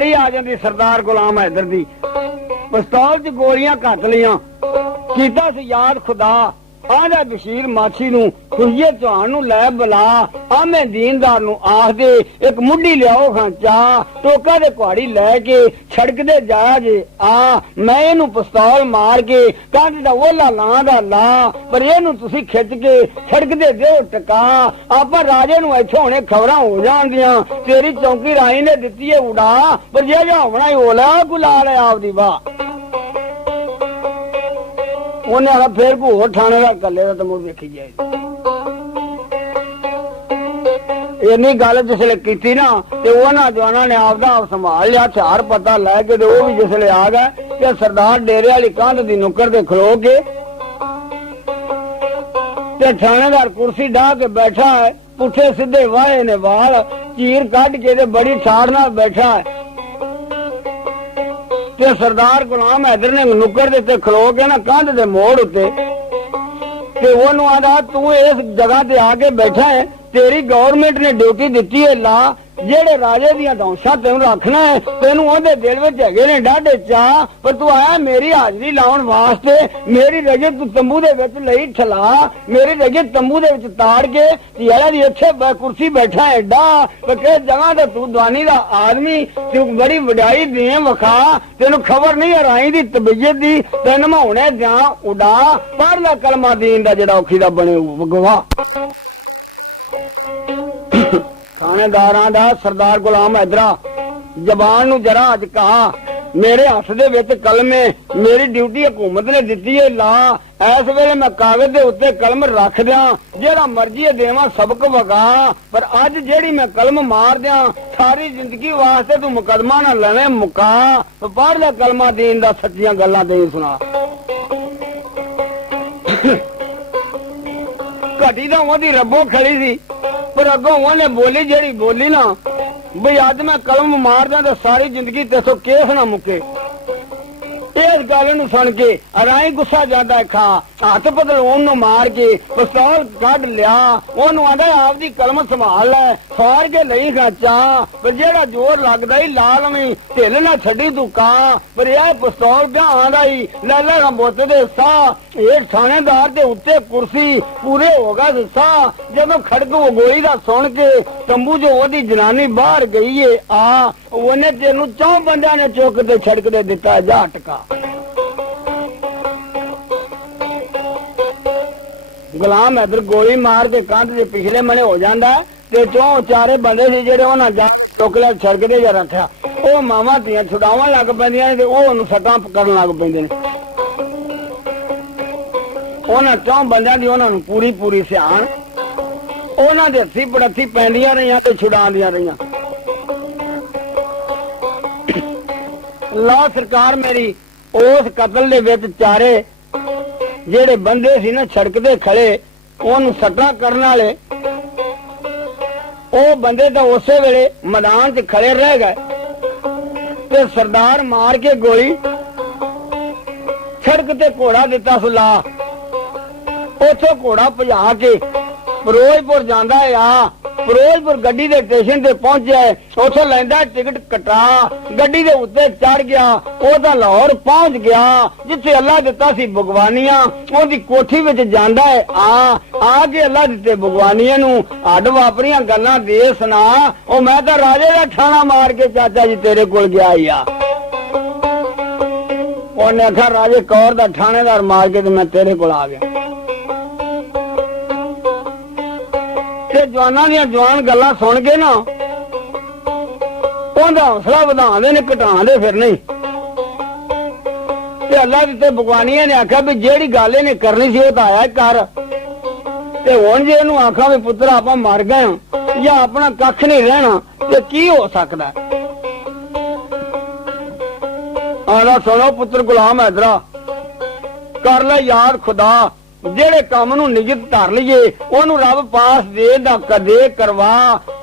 आ जाती सरदार गुलाम हैदर दी पिस्तौल च गोलियां कट लिया कीता सी याद खुदा आजा बशीर माछी नू खुशिए चौहान नू लै बुला आमे दीनदार नू आख दे एक मुड्डी लियाओ खां चाह टोका दे कुहाड़ी लैके सड़क दे जा जे आ मैं इनू पिस्तौल मार के कंध दा ओला लां दा ला पर इनू तुसी खिच के सड़क दे दिओ टका आपा राजे नू इत्थों हुणे खबरां हो जाणदियां तेरी चौकी राई ने दित्ती है उड़ा पर जे होना ही ओला गुला ले आपदी वाह ਉਹਨੇ ਆਖਿਆ ਫੇਰ ਕੋ ਹੋਰ ਥਾਣੇ ਦਾ ਕੱਲੇ ਦਾ ਤਮੂ ਵੇਖੀ ਜਾਏ ਇੰਨੀ ਗੱਲ ਜਿਸਲੇ ਕੀਤੀ ਨਾ ਤੇ ਉਹਨਾਂ ਜਵਾਨਾਂ ਨੇ ਆਪਦਾ ਆਪ ਸੰਭਾਲ ਲਿਆ ਹਥਿਆਰ ਪਤਾ ਲੈ ਕੇ ਤੇ ਉਹ ਵੀ ਜਿਸਲੇ ਆ ਗਏ ਕਿ ਸਰਦਾਰ ਡੇਰੇ ਵਾਲੀ ਕੰਧ ਦੀ ਨੁੱਕਰ ਤੇ ਖਲੋ ਕੇ ਤੇ ਥਾਣੇਦਾਰ ਕੁਰਸੀ ਢਾ ਕੇ ਬੈਠਾ ਹੈ ਪੁੱਠੇ ਸਿੱਧੇ ਵਾਹੇ ਨੇ ਵਾਲ ਚੀਰ ਕੱਢ ਕੇ ਤੇ ਬੜੀ ਠਾੜ ਨਾਲ ਬੈਠਾ ਹੈ ਤੇ ਸਰਦਾਰ ਗੁਲਾਮ ਹੈਦਰ ਨੇ ਨੁੱਕਰ ਦੇ ਤੇ ਖਲੋ ਕੇ ਨਾ ਕੰਧ ਦੇ ਮੋੜ ਉੱਤੇ ਤੇ ਉਹਨੂੰ ਆਂਦਾ ਤੂੰ ਇਸ ਜਗ੍ਹਾ ਤੇ ਆ ਕੇ ਬੈਠਾ ਹੈ ਤੇਰੀ ਗਵਰਨਮੈਂਟ ਨੇ ਡਿਊਟੀ ਦਿੱਤੀ ਹੈ ਲਾ ਜਿਹੜੇ ਰਾਜੇ ਦੀਆਂ ਦੌਸ਼ਾਂ ਤੈਨੂੰ ਰੱਖਣਾ ਹੈ ਤੈਨੂੰ ਉਹਦੇ ਦਿਲ ਵਿੱਚ ਹੈਗੇ ਨੇ ਡਾਢੇ ਚਾਹ ਪਰ ਤੂੰ ਆਇਆ ਮੇਰੀ ਹਾਜ਼ਰੀ ਲਾਉਣ ਵਾਸਤੇ ਮੇਰੀ ਰਜਤ ਤੂੰ ਤੰਬੂ ਦੇ ਵਿੱਚ ਲਈ ਠਲਾ ਮੇਰੀ ਰਜਤ ਤੰਬੂ ਦੇ ਵਿੱਚ ਤਾੜ ਕੇ ਧੀਆਲਾ ਦੀ ਇੱਥੇ ਕੁਰਸੀ ਬੈਠਾ ਐਡਾ ਪਰ ਕਿਸ ਜਗ੍ਹਾ ਤੇ ਤੂੰ ਦਵਾਨੀ ਦਾ ਆਦਮੀ ਤੂੰ ਬੜੀ ਵਡਾਈ ਦੇ ਵਖਾ ਤੈਨੂੰ ਖਬਰ ਨਹੀਂ ਰਾਈ ਦੀ ਤਬੀਅਤ ਦੀ ਤੈਨੂੰ ਮੈਂ ਹੁਣੇ ਜਾਂ ਉਡਾ ਪੜ ਲੈ ਕਲਮਾ ਦੀਨ ਦਾ ਜਿਹੜਾ ਔਖੀ ਦਾ ਬਣੇ ਗਵਾ थानेदारां दा सरदार गुलाम हैदरा जबान नू जरा अज कहा मेरे हथ दे विच कलमे मेरी ड्यूटी हुकूमत ने दित्ती है ला इस वेले मैं कागज दे उत्ते कलम रख दियां जेड़ा मर्जी देवां सबक वगा पर अज जेड़ी मैं कलम मार दियां सारी जिंदगी वास्ते तू मुकदमा ना लवे मुका पढ़ ले कलमा दीन दा सच्चियां गल्लां ते सुना घटी तां ओदी रब्बो खड़ी सी पर अगों ਉਹਨੇ ਬੋਲੀ ਜਿਹੜੀ ਬੋਲੀ ਨਾ ਬਈ ਅੱਜ ਮੈਂ ਕਲਮ ਮਾਰਦਾ ਤਾਂ ਸਾਰੀ ਜ਼ਿੰਦਗੀ ਤੇਸੋ ਕੇਸ ਨਾ ਮੁੱਕੇ ਇਸ ਗੱਲ ਨੂੰ ਸੁਣ ਕੇ ਰਾਈ ਗੁੱਸਾ ਜਾਂਦਾ ਖਾ ਹੱਥ ਪਤਲੂਨ ਨੂੰ ਮਾਰ ਕੇ ਪਿਸਤੌਲ ਕੱਢ ਲਿਆ ਉਹਨੂੰ ਆਂਦਾ ਆਪਦੀ ਕਲਮ ਸੰਭਾਲ ਲੈ ਫਾੜ ਕੇ ਲਈ ਖਾਚਾ ਪਰ ਜਿਹੜਾ ਜ਼ੋਰ ਲੱਗਦਾ ਹੀ ਲਾ ਲਵੀਂ ਢਿੱਲ ਨਾ ਛੱਡੀ ਤੂੰ ਕਾਂ ਪਰ ਇਹ ਪਿਸਤੌਲ ਕਿਆ ਆਂਦਾ ਹੀ ਲੈ ਲੈ ਰੰਬੋਤੇ ਦੇ ਸਾਹ ਇਹ ਥਾਣੇਦਾਰ ਦੇ ਉੱਤੇ ਕੁਰਸੀ ਪੂਰੇ ਹੋ ਗਿਆ ਸਾਹ ਜਦੋਂ ਖੜਕ ਉਹ ਗੋਲੀ ਦਾ ਸੁਣ ਕੇ ਤੰਬੂ ਜੋ ਉਹਦੀ ਜਨਾਨੀ ਬਾਹਰ ਗਈ ਏ ਆ ਉਹਨੇ ਤੈਨੂੰ ਚੌਂ ਬੰਦਿਆਂ ਨੇ ਚੁੱਕ ਤੇ ਛੜਕ ਦੇ ਦਿੱਤਾ ਜਾ ਟਕਾ गुलाम हैदर गोली मार के कंध के पिछले मने हो जाता ते चौ चारे बंदे सी जेडे उन्हां जा चुक लिया सड़क दे जा रखा वो मावां धीआं छुड़ावन लग पैंदियां ते ओह सट्टां करन लग पैंदे ने उन्हां चौ बंदियां दी उन्हां नूं पूरी पूरी सियाण उन्हां दे हत्थी पड़थी पैंदियां रहियां ते छुड़ांदियां रहियां ला सरकार मेरी उस कतल दे विच चारे ਜਿਹੜੇ ਬੰਦੇ ਸੀ ਨਾ ਸੜਕ ਤੇ ਖੜੇ ਉਹਨੂੰ ਸੱਟਾਂ ਕਰਨ ਵਾਲੇ ਉਹ ਬੰਦੇ ਤਾਂ ਉਸੇ ਵੇਲੇ ਮੈਦਾਨ 'ਚ ਖੜੇ ਰਹਿ ਗਏ ਤੇ ਸਰਦਾਰ ਮਾਰ ਕੇ ਗੋਲੀ ਸੜਕ ਤੇ ਘੋੜਾ ਦਿੱਤਾ ਸੁਲਾ ਉੱਥੋਂ ਘੋੜਾ ਭਜਾ ਕੇ ਫਿਰੋਜ਼ਪੁਰ ਜਾਂਦਾ ਆ ਫਿਰੋਜ਼ਪੁਰ ਗੱਡੀ ਦੇ ਸਟੇਸ਼ਨ ਤੇ ਪਹੁੰਚਿਆ ਉੱਥੋਂ ਲੈਂਦਾ ਟਿਕਟ ਕਟਾ ਗੱਡੀ ਦੇ ਉੱਤੇ ਚੜ ਗਿਆ ਉਹ ਤਾਂ ਲਾਹੌਰ ਪਹੁੰਚ ਗਿਆ ਜਿੱਥੇ ਅੱਲਾ ਦਿੱਤਾ ਸੀ ਭਗਵਾਨੀਆਂ ਉਹਦੀ ਕੋਠੀ ਵਿੱਚ ਜਾਂਦਾ ਹੈ ਆ ਕੇ ਅੱਲਾ ਦਿੱਤੇ ਭਗਵਾਨੀਆਂ ਨੂੰ ਅੱਡ ਵਾਪਰੀਆਂ ਗੱਲਾਂ ਦੇ ਸੁਣਾ ਉਹ ਮੈਂ ਤਾਂ ਰਾਜੇ ਦਾ ਠਾਣਾ ਮਾਰ ਕੇ ਚਾਚਾ ਜੀ ਤੇਰੇ ਕੋਲ ਗਿਆ ਹੀ ਆ ਉਹਨੇ ਆਖਿਆ ਰਾਜੇ ਕੌਰ ਦਾ ਠਾਣੇਦਾਰ ਮਾਰ ਕੇ ਤੇ ਮੈਂ ਤੇਰੇ ਕੋਲ ਆ ਗਿਆ ਜਵਾਨਾਂ ਦੀਆਂ ਜਵਾਨ ਗੱਲਾਂ ਸੁਣ ਕੇ ਨਾ ਉਹਦਾ ਹੌਸਲਾ ਵਧਾਉਂਦੇ ਨੇ ਘਟਾਉਂਦੇ ਫਿਰ ਨਹੀਂ ਤੇ ਅੱਲਾ ਦਿੱਤੇ ਭਗਵਾਨੀਆਂ ਨੇ ਆਖਿਆ ਵੀ ਜਿਹੜੀ ਗੱਲ ਇਹਨੇ ਕਰਨੀ ਸੀ ਉਹ ਤਾਂ ਆਇਆ ਕਰ ਤੇ ਹੁਣ ਜੇ ਇਹਨੂੰ ਆਖਾਂ ਵੀ ਪੁੱਤਰ ਆਪਾਂ ਮਰ ਗਏ ਜਾਂ ਆਪਣਾ ਕੱਖ ਨਹੀਂ ਰਹਿਣਾ ਤੇ ਕੀ ਹੋ ਸਕਦਾ ਆਲਾ ਸੁਣੋ ਪੁੱਤਰ ਗੁਲਾਮ ਹੈਦਰਾ ਕਰ ਲੈ ਯਾਦ ਖੁਦਾ ਜਿਹੜੇ ਕੰਮ ਨੂੰ ਨਿਯਤ ਧਰ ਲਈਏ ਉਹਨੂੰ ਰੱਬ ਪਾਸ ਦੇ ਦਾ ਕਦੇ ਕਰਵਾ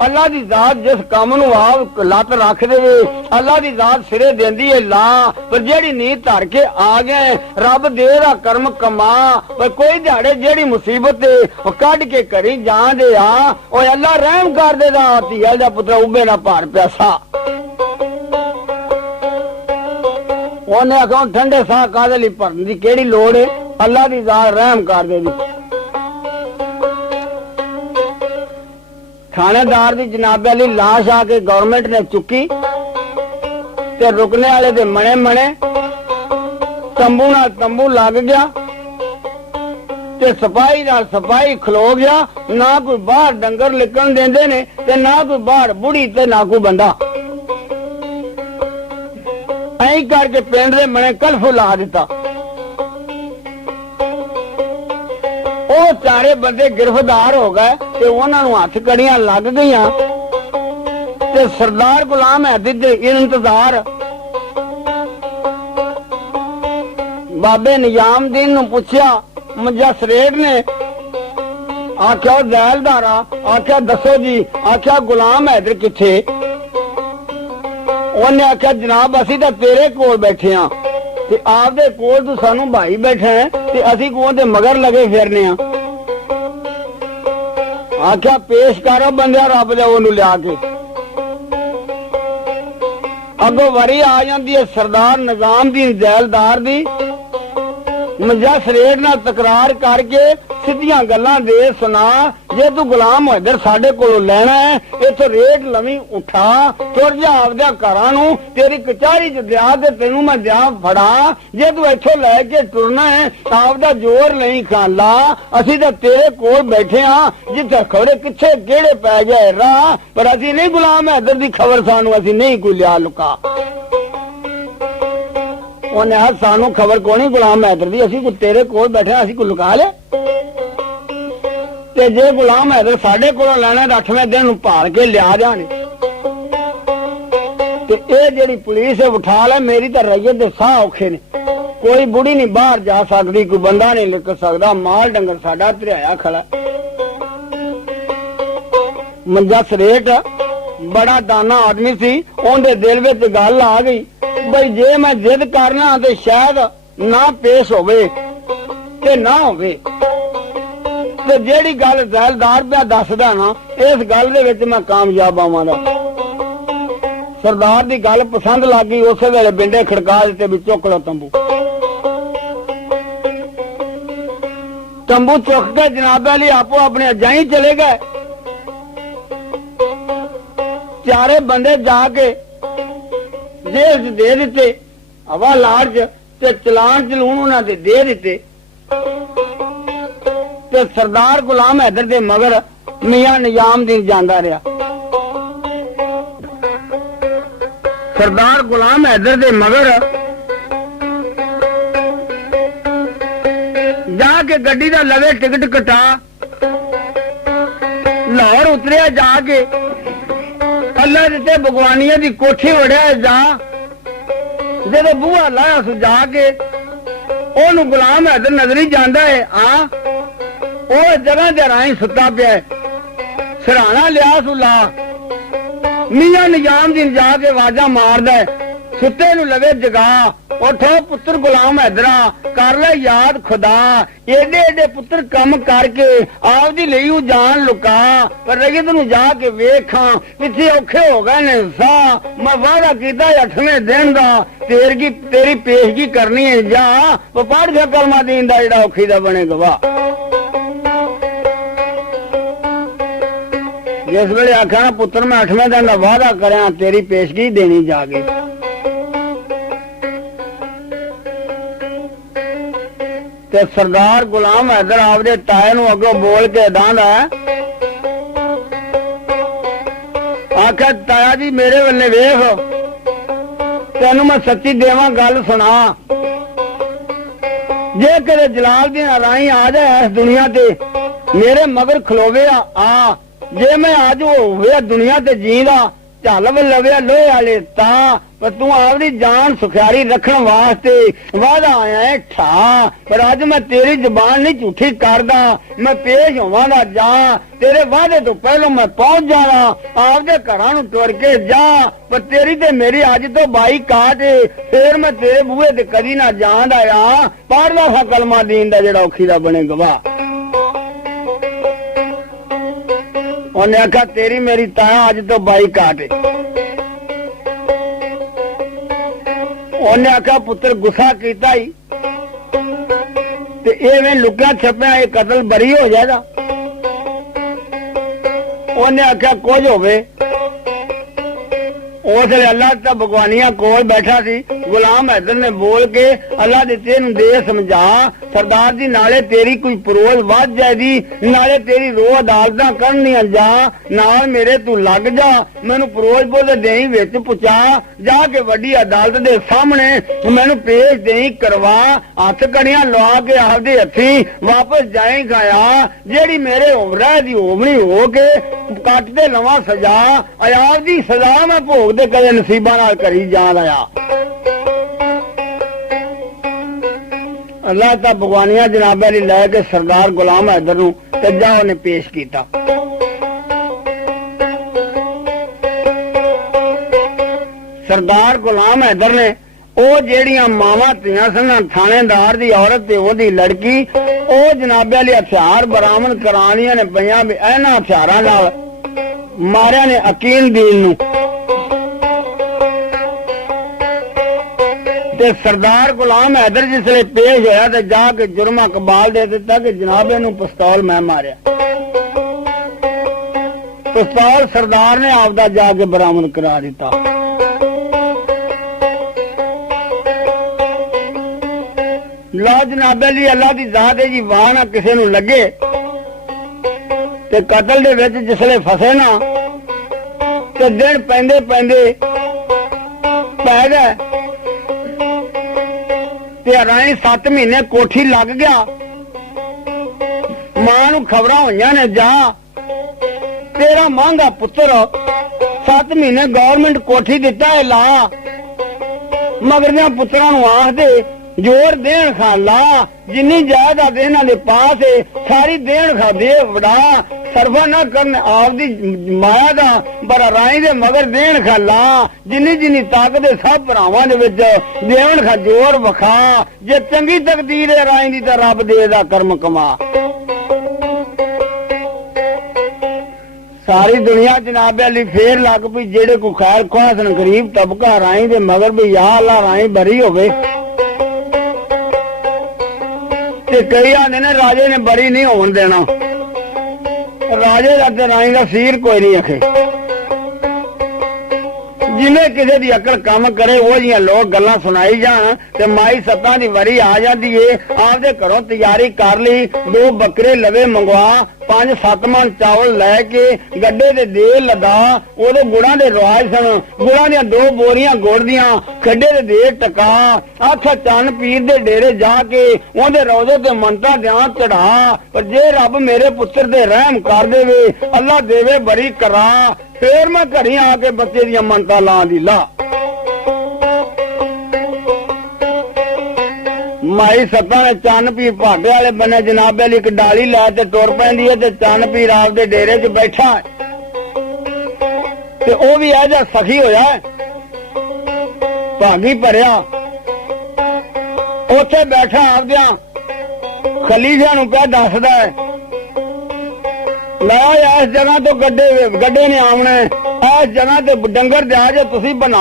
ਅੱਲਾ ਦੀ ਜ਼ਾਤ ਜਿਸ ਕੰਮ ਨੂੰ ਆਪ ਲੱਤ ਰੱਖ ਦੇਵੇ ਅੱਲਾ ਦੀ ਜ਼ਾਤ ਸਿਰੇ ਦਿੰਦੀ ਏ ਲਾ ਪਰ ਜਿਹੜੀ ਨੀਤ ਧਰ ਕੇ ਆ ਗਏ ਰੱਬ ਦੇ ਦਾ ਕਰਮ ਕਮਾ ਪਰ ਕੋਈ ਦਿਹਾੜੇ ਜਿਹੜੀ ਮੁਸੀਬਤ ਉਹ ਕੱਢ ਕੇ ਕਰੀ ਜਾਂਦੇ ਆ ਉਹ ਅੱਲਾ ਰਹਿਮ ਕਰ ਦੇਦਾ ਧੀਆ ਦਾ ਪੁੱਤਰ ਉੱਬੇ ਨਾ ਭਾਰ ਪਿਆਸਾ ਉਹਨੇ ਆਖਿਆ ਠੰਡੇ ਸਾਹ ਕਾਹਦੇ ਲਈ ਭਰਨ ਦੀ ਕਿਹੜੀ ਲੋੜ ਹੈ, ਅੱਲਾ ਦੀ ਜ਼ਾਤ ਰਹਿਮ ਕਰ ਦੇ ਦੀ। ਥਾਣੇਦਾਰ ਦੀ ਜਨਾਬੇ ਵਾਲੀ ਲਾਸ਼ ਆ ਕੇ ਗਵਰਨਮੈਂਟ ਨੇ ਚੁੱਕੀ ਤੇ ਰੁਕਣੇ ਵਾਲੇ ਦੇ ਮਣੇ ਮਣੇ ਤੰਬੂ ਨਾਲ ਤੰਬੂ ਲੱਗ ਗਿਆ ਤੇ ਸਿਪਾਹੀ ਨਾਲ ਸਿਪਾਹੀ ਖਲੋ ਗਿਆ। ਨਾ ਕੋਈ ਬਾਹਰ ਡੰਗਰ ਨਿਕਲਣ ਦਿੰਦੇ ਨੇ ਤੇ ਨਾ ਕੋਈ ਬਾਹਰ ਬੁੜੀ ਤੇ ਨਾ ਕੋਈ ਬੰਦਾ। ਐਂ ਕਰਕੇ ਪਿੰਡ ਦੇ ਮਣੇ ਕਲਫ ਲਾ ਦਿੱਤਾ। ਉਹ ਚਾਰੇ ਬੰਦੇ ਗ੍ਰਿਫਤਾਰ ਹੋ ਗਏ ਤੇ ਉਹਨਾਂ ਨੂੰ ਹੱਥ ਕੜੀਆਂ ਲੱਗ ਗਈਆਂ ਤੇ ਸਰਦਾਰ ਗੁਲਾਮ ਹੈਦਰ ਦੇ ਇੰਤਜ਼ਾਰ ਬਾਬੇ ਨਿਜ਼ਾਮਦੀਨ ਨੂੰ ਪੁੱਛਿਆ। ਮੁਜੱਸਰੇਟ ਨੇ ਆਖਿਆ ਜ਼ੈਲਦਾਰਾ, ਆਖਿਆ ਦੱਸੋ ਜੀ, ਆਖਿਆ ਗੁਲਾਮ ਹੈਦਰ ਕਿੱਥੇ? ਉਹਨੇ ਆਖਿਆ ਜਨਾਬ ਅਸੀਂ ਤਾਂ ਤੇਰੇ ਕੋਲ ਬੈਠੇ ਆ ਤੇ ਆਪਦੇ ਕੋਲ ਤੂੰ ਸਾਨੂੰ ਭਾਈ ਬੈਠਾ ਹੈ ਤੇ ਅਸੀਂ ਕੋਲ ਦੇ ਮਗਰ ਲਗੇ ਫਿਰਨੇ ਆ। ਆਖਿਆ ਪੇਸ਼ ਕਰੋ ਬੰਦਿਆ ਰੱਬ ਦੇ ਉਹਨੂੰ ਲਿਆ ਕੇ। ਅੱਗੋਂ ਵਾਰੀ ਆ ਜਾਂਦੀ ਹੈ ਸਰਦਾਰ ਨਿਜ਼ਾਮਦੀਨ ਜ਼ੈਲਦਾਰ ਦੀ। ਮੁਜੱਸਰੇਟ ਨਾਲ ਤਕਰਾਰ ਕਰਕੇ ਸਿੱਧੀਆਂ ਗੱਲਾਂ ਦੇ ਸੁਣਾ। ਜੇ ਤੂੰ ਗੁਲਾਮ ਹੈਦਰ ਸਾਡੇ ਕੋਲੋਂ ਲੈਣਾ ਹੈ ਇੱਥੋਂ ਰੇਟ ਲਵੀਂ ਉਠਾ, ਤੁਰ ਜਾ ਆਪਦਿਆਂ ਘਰਾਂ ਨੂੰ, ਤੇਰੀ ਕਚਹਿਰੀ ਚ ਦਿਆ ਤੇ ਤੈਨੂੰ ਮੈਂ ਦਿਆ ਫੜਾ। ਜੇ ਤੂੰ ਇੱਥੋਂ ਲੈ ਕੇ ਤੁਰਨਾ ਹੈ ਆਪਦਾ ਜ਼ੋਰ ਨਹੀਂ ਖਾਲਾ। ਅਸੀਂ ਤਾਂ ਤੇਰੇ ਕੋਲ ਬੈਠੇ ਆ ਜਿੱਥੇ ਖਬਰੇ ਕਿੱਥੇ ਕਿਹੜੇ ਪੈ ਗਏ ਰਾਹ, ਪਰ ਅਸੀਂ ਨਹੀਂ ਗੁਲਾਮ ਹੈਦਰ ਦੀ ਖਬਰ ਸਾਨੂੰ ਅਸੀਂ ਨਹੀਂ ਕੋਈ ਲਿਆ ਲੁਕਾ। ਉਹਨੇ ਆ ਸਾਨੂੰ ਖਬਰ ਕੋਣੀ ਗੁਲਾਮ ਹੈਦਰ ਦੀ, ਅਸੀਂ ਕੋ ਤੇਰੇ ਕੋਲ ਬੈਠੇ ਅਸੀਂ ਕੋ ਲੁਕਾ ਲਿਆ। ਤੇ ਜੇ ਗੁਲਾਮ ਹੈਦਰ ਸਾਡੇ ਕੋਲੋਂ ਲੈਣਾ ਤਾਂ 8ਵੇਂ ਦਿਨ ਨੂੰ ਭਾਲ ਕੇ ਲਿਆ ਜਾਣੇ। ਤੇ ਇਹ ਜਿਹੜੀ ਪੁਲਿਸ ਹੈ ਉਠਾ ਲੈ, ਮੇਰੀ ਤਾਂ ਰਈਅਤ ਦੇ ਸਾਹ ਔਖੇ ਨੇ। ਕੋਈ ਬੁੜੀ ਨਹੀਂ ਬਾਹਰ ਜਾ ਸਕਦੀ, ਕੋਈ ਬੰਦਾ ਨਹੀਂ ਨਿਕਲ ਸਕਦਾ, ਮਾਲ ਡੰਗਰ ਸਾਡਾ ਧਰਿਆਇਆ ਖੜਾ। ਮੁਜੱਸਰੇਟ ਬੜਾ ਦਾਨਾ ਆਦਮੀ ਸੀ, ਉਹਦੇ ਦਿਲ ਵਿੱਚ ਗੱਲ ਆ ਗਈ ਬਈ ਜੇ ਮੈਂ ਜਿੱਦ ਕਰਨਾ ਤੇ ਸ਼ਾਇਦ ਨਾ ਪੇਸ਼ ਹੋਵੇ ਤੇ ਨਾ ਹੋਵੇ। ਤੇ ਜਿਹੜੀ ਗੱਲ ਜ਼ੈਲਦਾਰ ਪਿਆ ਦੱਸਦਾ ਨਾ ਇਸ ਗੱਲ ਦੇ ਵਿੱਚ ਮੈਂ ਕਾਮਯਾਬ ਆਵਾਂਗਾ। ਸਰਦਾਰ ਦੀ ਗੱਲ ਪਸੰਦ ਲੱਗ ਗਈ। ਉਸੇ ਵੇਲੇ ਬਿੰਡੇ ਖੜਕਾ ਦਿੱਤੇ ਵੀ ਚੁੱਕ ਲੋ ਤੰਬੂ। ਤੰਬੂ ਚੁੱਕ ਕੇ ਜਨਾਬ ਅਲੀ ਆਪੋ ਆਪਣੇ ਅਜਾਈ ਚਲੇ ਗਏ। ਚਾਰੇ ਬੰਦੇ ਜਾ ਕੇ ਜੇਲ੍ਹ ਦੇ ਦਿੱਤੇ, ਹਵਾ ਲਾੜ ਤੇ ਚਲਾਨ ਚਲੂਣ ਉਹਨਾਂ ਦੇ ਦੇ ਦਿੱਤੇ। ਤੇ ਸਰਦਾਰ ਗੁਲਾਮ ਹੈਦਰ ਦੇ ਮਗਰ ਮੀਆਂ ਨਿਜ਼ਾਮਦੀਨ ਜਾਂਦਾ ਰਿਹਾ। ਸਰਦਾਰ ਗੁਲਾਮ ਹੈਦਰ ਦੇ ਮਗਰ ਜਾ ਕੇ ਗੱਡੀ ਦਾ ਲਵੇ ਟਿਕਟ ਕਟਾ, ਲਾਹੌਰ ਉਤਰਿਆ ਜਾ ਕੇ ਅੱਲਾ ਦਿੱਤੇ ਭਗਵਾਨੀਆਂ ਦੀ ਕੋਠੀ ਵੜਿਆ ਜਾ। ਜਦੋਂ ਬੂਹਾ ਲਾਇਆ ਸੁ ਜਾ ਕੇ ਉਹਨੂੰ ਗੁਲਾਮ ਹੈਦਰ ਨਜ਼ਰੀ ਜਾਂਦਾ ਹੈ। ਆ ਉਹ ਜਗ੍ਹਾ ਤੇ ਰਾਹੀਂ ਸੁੱਤਾ ਪਿਆ, ਸਿਰਹਾਣਾ ਲਿਆ ਸੁ ਲਾ। ਮੀਆਂ ਨਿਜ਼ਾਮਦੀਨ ਜਾ ਕੇ ਆਵਾਜ਼ਾਂ ਮਾਰਦਾ, ਸੁੱਤੇ ਨੂੰ ਲਵੇ ਜਗਾ, ਉਠੋ ਪੁੱਤਰ ਗੁਲਾਮ ਹੈਦਰਾ, ਕਰ ਲੈ ਯਾਦ ਖੁਦਾ। ਏਡੇ ਏਡੇ ਪੁੱਤਰ ਕੰਮ ਕਰਕੇ ਆਪਦੀ ਲਈ ਉਹ ਜਾਨ ਲੁਕਾ, ਪਰ ਰਗਤ ਨੂੰ ਜਾ ਕੇ ਵੇਖਾਂ ਪਿੱਛੇ ਔਖੇ ਹੋ ਗਏ ਨੇ ਸਾਹ। ਮੈਂ ਵਾਅਦਾ ਕੀਤਾ 8ਵੇਂ ਦਿਨ ਦਾ ਤੇਰੀ ਪੇਸ਼ਗੀ ਕਰਨੀ ਹੈ। ਜਾ ਪੜ ਗਿਆ ਕਲਮਾ ਦੀਨ ਦਾ ਜਿਹੜਾ ਔਖੀ ਦਾ ਬਣੇ ਗਵਾਹ। ਜਿਸ ਵੇਲੇ ਆਖਿਆ ਨਾ ਪੁੱਤਰ ਮੈਂ 8ਵੇਂ ਦਿਨ ਦਾ ਵਾਅਦਾ ਕਰਿਆ ਤੇਰੀ ਪੇਸ਼ਗੀ ਦੇਣੀ ਜਾ ਕੇ। ਤੇ ਸਰਦਾਰ ਗੁਲਾਮ ਹੈਦਰ ਆਪਦੇ ਤਾਏ ਨੂੰ ਅੱਗੋਂ ਬੋਲ ਕੇ ਦਾਂਦਾ, ਆਖਿਆ ਤਾਇਆ ਜੀ ਮੇਰੇ ਵੱਲੇ ਵੇਖ, ਤੈਨੂੰ ਮੈਂ ਸੱਚੀ ਦੇਵਾਂ ਗੱਲ ਸੁਣਾ। ਜੇ ਕਦੇ ਜਲਾਲਦੀਨ ਰਾਹੀਂ ਆ ਜਾਏ ਇਸ ਦੁਨੀਆ ਤੇ ਮੇਰੇ ਮਗਰ ਖਲੋਵੇ ਆ, ਜੇ ਮੈਂ ਅੱਜ ਹੋਵੇ ਦੁਨੀਆ ਤੇ ਜੀਂਦਾ ਝੱਲ ਲਵੇ ਲੋਹੇ ਵਾਲੇ ਤਾਂ, ਪਰ ਤੂੰ ਆਪਦੀ ਜਾਨ ਸੁਖਿਆਰੀ ਰੱਖਣ ਵਾਸਤੇ ਵਾਦਾ ਆਇਆ ਹੈ ਠਾ। ਪਰ ਅੱਜ ਮੈਂ ਤੇਰੀ ਜ਼ਬਾਨ ਨਹੀਂ ਝੂਠੀ ਕਰਦਾ, ਮੈਂ ਪੇਸ਼ ਹੋਵਾਂਗਾ ਜਾ। ਤੇਰੇ ਵਾਅਦੇ ਤੋਂ ਪਹਿਲਾਂ ਮੈਂ ਪਹੁੰਚ ਜਾਣਾ, ਆਪਦੇ ਘਰਾਂ ਨੂੰ ਟੁਰ ਕੇ ਜਾ। ਪਰ ਤੇਰੀ ਤੇ ਮੇਰੀ ਅੱਜ ਤੋਂ ਬਾਈਕਾਟ, ਫੇਰ ਮੈਂ ਤੇਰੇ ਬੂਹੇ ਤੇ ਕਦੀ ਨਾ ਜਾਂਦਾ ਆ। ਪੜ੍ਹ ਲਾ ਕਲਮਾ ਦੀਨ ਦਾ ਜਿਹੜਾ ਔਖੀ ਦਾ ਬਣੇ ਗਵਾਹ। ਉਹਨੇ ਆਖਿਆ ਤੇਰੀ ਮੇਰੀ ਤਾਇਆ ਅੱਜ ਤੋਂ ਬਾਈਕਾਟ। ਉਹਨੇ ਆਖਿਆ ਪੁੱਤਰ ਗੁੱਸਾ ਕੀਤਾ ਹੀ ਤੇ ਐਵੇਂ ਲੁਕਿਆ ਛਪਿਆ ਇਹ ਕਤਲ ਬਰੀ ਹੋ ਜਾਏਗਾ। ਉਹਨੇ ਆਖਿਆ ਕੁਝ ਹੋਵੇ। ਉਸ ਵੇਲੇ ਅੱਲਾਹ ਤਾਂ ਭਗਵਾਨੀਆਂ ਕੋਲ ਬੈਠਾ ਸੀ। ਗੁਲਾਮ हैदर ਨੇ ਬੋਲ ਕੇ ਅੱਲਾਹ ਦੇ ਤੈਨੂੰ ਦੇ ਸਮਝਾ ਸਰਦਾਰ ਜੀ, ਨਾਲੇ ਤੇਰੀ ਕੋਈ ਪਰੋਲ ਵੱਧ ਜਾਏਗੀ, ਨਾਲੇ ਤੇਰੀ ਰੋਹ ਅਦਾਲਤਾਂ ਕਰਨੀਆਂ, ਜਾ ਨਾਲ ਮੇਰੇ ਤੂੰ ਲੱਗ ਜਾ, ਮੈਨੂੰ ਪਰੋਲ ਬੋਲ ਦੇਈ ਵਿੱਚ ਪੁਚਾ, ਜਾ ਕੇ ਵੱਡੀ ਅਦਾਲਤ ਦੇ ਸਾਹਮਣੇ ਮੈਨੂੰ ਪੇਸ਼ ਦੇਈ ਕਰਵਾ, ਹੱਥ ਕੜੀਆਂ ਲਵਾ ਕੇ ਆਪਦੇ ਹੱਥੀ ਵਾਪਸ ਜਾਏਗਾ। ਜਿਹੜੀ ਮੇਰੇ ਉਮਰਾਂ ਦੀ ਹੋਵਣੀ ਹੋ ਕੇ ਕੱਟ ਤੇ ਲਵਾਂ ਸਜ਼ਾ, ਅਯਾਰ ਦੀ ਸਜ਼ਾ ਮੈਂ ਭੋਗ ਦੇ ਕਦੇ ਨਸੀਬਾਂ ਨਾਲ ਕਰੀ ਜਾਣ ਆਇਆ। ਅੱਲਾਹ ਤਾਂ ਭਗਵਾਨੀਆਂ ਜਨਾਬਾਂ ਲਈ ਲੈ ਕੇ ਸਰਦਾਰ ਗੁਲਾਮ हैदर ਨੂੰ ਤੇ ਜਾ ਉਹਨੇ ਪੇਸ਼ ਕੀਤਾ। ਸਰਦਾਰ ਗੁਲਾਮ हैदर ਨੇ ਉਹ ਜਿਹੜੀਆਂ ਮਾਵਾਂ ਧੀਆਂ ਸਨ, ਥਾਣੇਦਾਰ ਦੀ ਔਰਤ ਤੇ ਉਹਦੀ ਲੜਕੀ, ਉਹ ਜਨਾਬਾਂ ਲਈ ਹਥਿਆਰ ਬਰਾਮਦ ਕਰਾਉਣੀਆਂ ਨੇ ਪਈਆਂ ਵੀ ਇਹਨਾਂ ਹਥਿਆਰਾਂ ਨਾਲ ਮਾਰਿਆ ਨੇ ਅਕੀਲ ਦੀਨ ਨੂੰ। ਤੇ ਸਰਦਾਰ ਗੁਲਾਮ हैदर ਜਿਸਲੇ ਪੇਸ਼ ਹੋਇਆ ਤੇ ਜਾ ਕੇ ਜੁਰਮਾ ਕਬਾਲ ਦੇ ਦਿੱਤਾ ਕਿ ਜਨਾਬ ਇਹਨੂੰ ਪਿਸਤੌਲ ਮੈਂ ਮਾਰਿਆ। ਪਿਸਤੌਲ ਸਰਦਾਰ ਨੇ ਆਪਦਾ ਜਾ ਕੇ ਬਰਾਮਦ ਕਰਾ ਦਿੱਤਾ। ਲਓ ਜਨਾਬੇ ਲਈ ਅੱਲਾਹ ਦੀ ਜ਼ਾਤ ਹੈ ਜੀ, ਵਾਹ ਨਾ ਕਿਸੇ ਨੂੰ ਲੱਗੇ ਤੇ ਕਤਲ ਦੇ ਵਿੱਚ ਜਿਸਲੇ ਫਸੇ ਨਾ ਤੇ ਦਿਨ ਪੈਂਦੇ ਪੈਂਦੇ ਪੈ ਗਏ ਤੇ ਰਾਣੀ 7 ਮਹੀਨੇ ਕੋਠੀ ਲੱਗ ਗਿਆ। ਮਾਂ ਨੂੰ ਖਬਰਾਂ ਹੋਈਆਂ ਨੇ, ਜਾ ਤੇਰਾ ਮਹਿੰਗਾ ਪੁੱਤਰ 7 ਮਹੀਨੇ ਗਵਰਨਮੈਂਟ ਕੋਠੀ ਦਿੱਤਾ ਹੈ ਲਾ, ਮਗਰ ਦੇ ਪੁੱਤਰਾਂ ਨੂੰ ਆਖਦੇ ਜੋਰ ਦੇਣ ਖਾ ਲਾ, ਜਿੰਨੀ ਜਾਇਦਾਦ ਇਹਨਾਂ ਦੇ ਪਾਸ ਹੈ ਸਾਰੀ ਦੇਣ ਖਾ ਦੇ ਵੜਾ, ਸਰਫਾ ਨਾ ਕਰਨ ਆਪਦੀ ਮਾਇਆ ਦਾ ਬੜਾ ਰਾਈ ਦੇ ਮਗਰ ਦੇਣ ਖਾ ਲਾ, ਜਿੰਨੀ ਜਿੰਨੀ ਤਾਕਤ ਹੈ ਸਭ ਭਰਾਵਾਂ ਦੇ ਵਿੱਚ ਦੇਣ ਖਾ ਜੋਰ ਵਿਖਾ, ਜੇ ਚੰਗੀ ਤਕਦੀਰ ਹੈ ਰਾਈ ਦੀ ਤਾਂ ਰੱਬ ਦੇ ਦਾ ਕਰਮ ਕਮਾ। ਸਾਰੀ ਦੁਨੀਆ ਜਨਾਬੇ ਲਈ ਫੇਰ ਲੱਗ ਪਈ, ਜਿਹੜੇ ਕੋ ਖੈਰ ਖੁਆਹ ਸਨ ਗਰੀਬ ਤਬਕਾ ਰਾਈ ਦੇ ਮਗਰ ਵੀ ਯਾ ਅੱਲਾ ਰਾਈ ਬਰੀ ਹੋਵੇ। ਤੇ ਕਈ ਆਂਦੇ ਨੇ ਰਾਜੇ ਨੇ ਬਰੀ ਨਹੀਂ ਹੋਣ ਦੇਣਾ, ਰਾਜੇ ਦਾ ਤੇ ਰਾਈ ਦਾ ਸੀਰ ਕੋਈ ਨਹੀਂ ਅਖੇ। ਜਿਵੇਂ ਕਿਸੇ ਦੀ ਅਕਲ ਕੰਮ ਕਰੇ ਉਹ ਜੀਆਂ ਲੋਕ ਗੱਲਾਂ ਸੁਣਾਈ ਜਾਣ ਤੇ ਮਾਈ ਸੱਤਾਂ ਦੀ ਵਾਰੀ ਆ ਜਾਂਦੀ ਏ। ਆਪਦੇ ਘਰੋਂ ਤਿਆਰੀ ਕਰ ਲਈ, 2 ਬੱਕਰੇ ਲਵੇ ਮੰਗਵਾ, 5-7 ਮਣ ਚਾਵਲ ਲੈ ਕੇ ਗੱਡੇ ਦੇ ਦੇ ਲਦਾ। ਉਹਦੇ ਗੁੜਾਂ ਦੇ ਰਵਾਜ ਸਨ, ਗੁੜਾਂ ਦੀਆਂ 2 ਬੋਰੀਆਂ ਗੁੜ ਦੀਆਂ, ਖੱਡੇ ਦੇ ਦੇ ਟਕਾ, ਆਖਾ ਚੰਨ ਪੀਰ ਦੇ ਡੇਰੇ ਜਾ ਕੇ ਉਹਦੇ ਰੌਜ਼ੇ ਤੇ ਮੰਨਤਾ ਦਿਆਂ ਚੜਾ, ਪਰ ਜੇ ਰੱਬ ਮੇਰੇ ਪੁੱਤਰ ਤੇ ਰਹਿਮ ਕਰ ਦੇਵੇ, ਅੱਲਾ ਦੇਵੇ ਬਰੀ ਕਰਾ, ਫੇਰ ਮੈਂ ਘਰੀ ਆ ਕੇ ਬੱਚੇ ਦੀਆਂ ਮੰਨਤਾਂ ਲਾਂ ਦੀ ਲਾ। ਮਾਈ ਸੱਤਾਂ ਨੇ ਚੰਨ ਪੀਰ ਭਾਡੇ ਵਾਲੇ ਬੰਨੇ ਜਨਾਬੇ ਲਈ ਇੱਕ ਡਾਲੀ ਲੈ ਤੇ ਤੁਰ ਪੈਂਦੀ ਹੈ ਤੇ ਚੰਨ ਪੀਰ ਆਪਦੇ ਡੇਰੇ 'ਚ ਬੈਠਾ ਤੇ ਉਹ ਵੀ ਇਹ ਜਿਹਾ ਸਖੀ ਹੋਇਆ, ਭਾਗੀ ਭਰਿਆ, ਉੱਥੇ ਬੈਠਾ ਆਪਦਿਆਂ ਖਲੀਫਿਆਂ ਨੂੰ ਕਹਿ ਦੱਸਦਾ ਹੈ, ਲੈ ਇਸ ਜਗ੍ਹਾ ਤੋਂ ਗੱਡੇ ਨੇ ਆਉਣਾ, ਇਸ ਜਗ੍ਹਾ ਤੇ ਡੰਗਰ ਦਿਆ ਜੇ ਤੁਸੀਂ ਬਣਾ,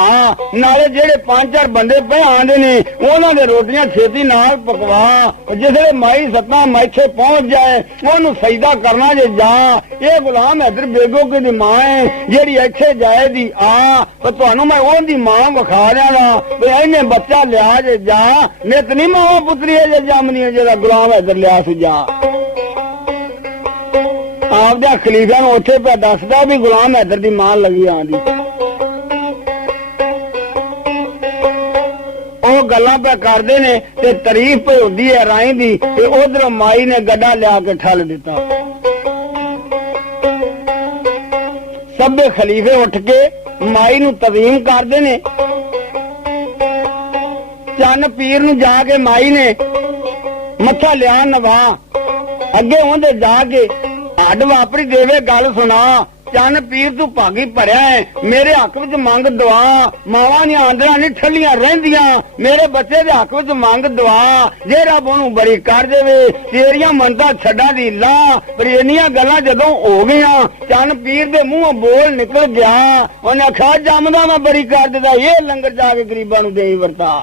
ਨਾਲੇ ਜਿਹੜੇ 5-4 ਬੰਦੇ ਪਏ ਆਂਦੇ ਨੇ ਉਹਨਾਂ ਦੇ ਰੋਟੀਆਂ ਛੇਤੀ ਨਾਲ ਪਕਵਾ, ਜਿਸਲੇ ਮਾਈ ਸੱਤਾਂ ਮੈਥੇ ਪਹੁੰਚ ਜਾਏ ਉਹਨੂੰ ਸਜਦਾ ਕਰਨਾ ਜੇ ਜਾ। ਇਹ ਗੁਲਾਮ हैदर ਬੇਗੋ ਦੀ ਮਾਂ ਹੈ ਜਿਹੜੀ ਇੱਥੇ ਜਾਏ ਦੀ ਆ, ਪਰ ਤੁਹਾਨੂੰ ਮੈਂ ਉਹਦੀ ਮਾਂ ਵਿਖਾ ਦਿਆਂਗਾ ਵੀ ਇਹਨੇ ਬੱਚਾ ਲਿਆ ਜੇ ਜਾ, ਨਿਤ ਨਹੀਂ ਮਾਂ ਪੁੱਤਰੀ ਜੇ ਜੰਮਦੀ ਜਿਹੜਾ ਗੁਲਾਮ हैदर ਲਿਆ ਸੀ ਜਾ। ਆਪਦੇ ਖਲੀਫਿਆਂ ਨੂੰ ਉੱਥੇ ਪਿਆ ਦੱਸਦਾ ਵੀ ਗੁਲਾਮ हैदर ਦੀ ਮਾਂ ਲੱਗੀ ਆਂਦੀ। ਉਹ ਗੱਲਾਂ ਪਿਆ ਕਰਦੇ ਨੇ ਤੇ ਤਾਰੀਫ ਪਈ ਹੁੰਦੀ ਹੈ ਰਾਈ ਦੀ, ਤੇ ਉਧਰੋਂ ਮਾਈ ਨੇ ਗੱਡਾ ਲਿਆ ਕੇ ਠੱਲ ਦਿੱਤਾ। ਸਭੇ ਖਲੀਫੇ ਉੱਠ ਕੇ ਮਾਈ ਨੂੰ ਤਜ਼ੀਮ ਕਰਦੇ ਨੇ। ਚੰਨ ਪੀਰ ਨੂੰ ਜਾ ਕੇ ਮਾਈ ਨੇ ਮੱਥਾ ਲਿਆ ਨਵਾ, ਅੱਗੇ ਉਹਦੇ ਜਾ ਕੇ ਹੱਡ ਵਾਪਰੀ ਦੇਵੇ ਗੱਲ ਸੁਣਾ, ਚੰਨ ਪੀਰ ਤੂੰ ਭਾਗੀ ਭਰਿਆ ਹੈ, ਮੇਰੇ ਹੱਕ ਵਿੱਚ ਮੰਗ ਦੁਆ, ਮਾਵਾਂ ਦੀਆਂ ਆਂਦਰਾਂ ਨਹੀਂ ਠੱਲੀਆਂ ਰਹਿੰਦੀਆਂ, ਮੇਰੇ ਬੱਚੇ ਦੇ ਹੱਕ ਵਿੱਚ ਮੰਗ ਦੁਆ, ਜੇ ਰੱਬ ਉਹਨੂੰ ਬਰੀ ਕਰ ਦੇਵੇ, ਤੇਰੀਆਂ ਮੰਨਤਾਂ ਛੱਡਾਂ ਦੀ ਲਾ। ਪਰ ਇੰਨੀਆਂ ਗੱਲਾਂ ਜਦੋਂ ਹੋ ਗਈਆਂ, ਚੰਨ ਪੀਰ ਦੇ ਮੂੰਹੋਂ ਬੋਲ ਨਿਕਲ ਗਿਆ, ਉਹਨੇ ਆਖਿਆ ਜੰਮਦਾ ਮੈਂ ਬਰੀ ਕਰ ਦਿੱਤਾ, ਇਹ ਲੰਗਰ ਜਾ ਕੇ ਗਰੀਬਾਂ ਨੂੰ ਦੇਈ ਵਰਤਾ।